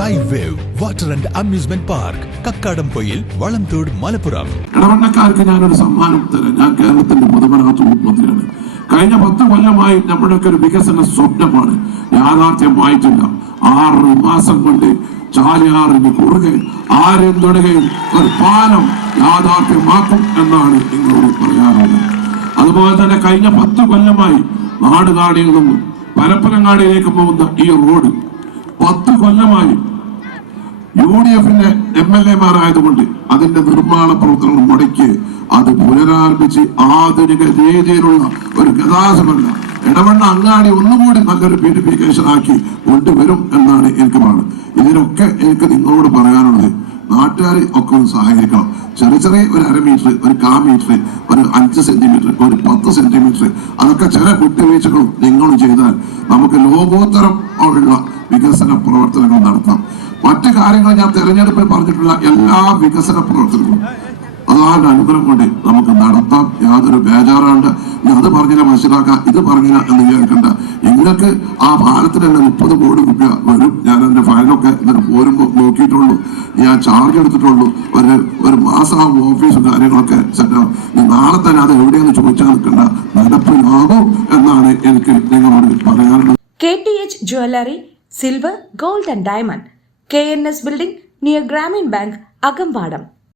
Sky wave water and amusement park Kakkadampoyil Valamthode Malappuram. ഇടവണ്ണക്കാർക്ക് ഞാനൊരു സമ്മാനം തരാം. ഞാൻ കേരളത്തിന്റെ പൊതുമരാമത്ത് മുഖ്യമന്ത്രിയാണ്. കഴിഞ്ഞ 10 കൊല്ലമായി നമ്മുടെയൊക്കെ ഒരു വികസന സ്വപ്നമാണ് യാഥാർത്ഥ്യമായിട്ടില്ല. 6 മാസം കൊണ്ട് ചാലിയാറിന് കുറുകെ ആരെന്തൊടുകയും ഒരു പാലം യാഥാർത്ഥ്യമാക്കും എന്നാണ് നിങ്ങളോട് പറയാറുള്ളത്. അതുപോലെ തന്നെ കഴിഞ്ഞ 10 കൊല്ലമായി നാടുകാടിയിൽ നിന്നും പരപ്പനങ്ങാടിയിലേക്ക് പോകുന്ന ഈ റോഡ് 10 കൊല്ലമായി UDFന്റെ MLA-മാരായതുകൊണ്ട് അതിന്റെ നിർമ്മാണ പ്രവർത്തനങ്ങൾ മുടക്കി അത് പുനരാരംഭിച്ച് ആധുനിക രീതിയിലുള്ള ഒരു ഗതാഗതമല്ല ഇടവണ്ണ അങ്ങാടി ഒന്നുകൂടി നല്ലൊരു ബ്യൂട്ടിഫിക്കേഷൻ ആക്കി കൊണ്ടുവരും എന്നാണ് എനിക്ക് പറയുന്നത്. ഇതിനൊക്കെ എനിക്ക് നിങ്ങളോട് പറയാനുള്ളത് നാട്ടുകാർ ഒക്കെ ഒന്ന് സഹകരിക്കണം. ചെറിയ ഒരു 1/2 മീറ്റർ, ഒരു 1/4 മീറ്റർ, ഒരു 5 സെന്റിമീറ്റർ, ഒരു 10 സെന്റിമീറ്റർ, അതൊക്കെ ചില വിട്ടുവീഴ്ചകളും നിങ്ങളും ചെയ്താൽ നമുക്ക് ലോകോത്തരം ഉള്ള വികസന പ്രവർത്തനങ്ങൾ നടത്താം. മറ്റു കാര്യങ്ങൾ ഞാൻ തെരഞ്ഞെടുപ്പിൽ പറഞ്ഞിട്ടുള്ള എല്ലാ വികസന പ്രവർത്തനങ്ങളും അതാണ്ട് അനുഗ്രഹം കൊണ്ട് നമുക്ക് നടത്താം. യാതൊരു ബേജാറാണ്ട് ഞാൻ അത് പറഞ്ഞില്ല മനസ്സിലാക്കാം, ഇത് പറഞ്ഞില്ല എന്ന് വിചാരിക്കണ്ട. നിങ്ങൾക്ക് ആ പാലത്തിന് തന്നെ 30 കോടി രൂപ വരും. ഞാൻ എൻ്റെ ഫയലൊക്കെ ഇതിന് പോരുമ്പോൾ നോക്കിയിട്ടുള്ളൂ. ഞാൻ ചാർജ് എടുത്തിട്ടുള്ളൂ. ഒരു മാസം ഓഫീസും കാര്യങ്ങളൊക്കെ സെറ്റാവും. നാളെ തന്നെ അത് എവിടെയെന്ന് ചോദിച്ചാൽ നിൽക്കണ്ട, നടപ്പിലാകും എന്നാണ് എനിക്ക് നിങ്ങളോട് പറയാനുള്ളത്. KTH Jewelry, Silver, Gold and Diamond, KNS Building near Grameen Bank, Agambadam.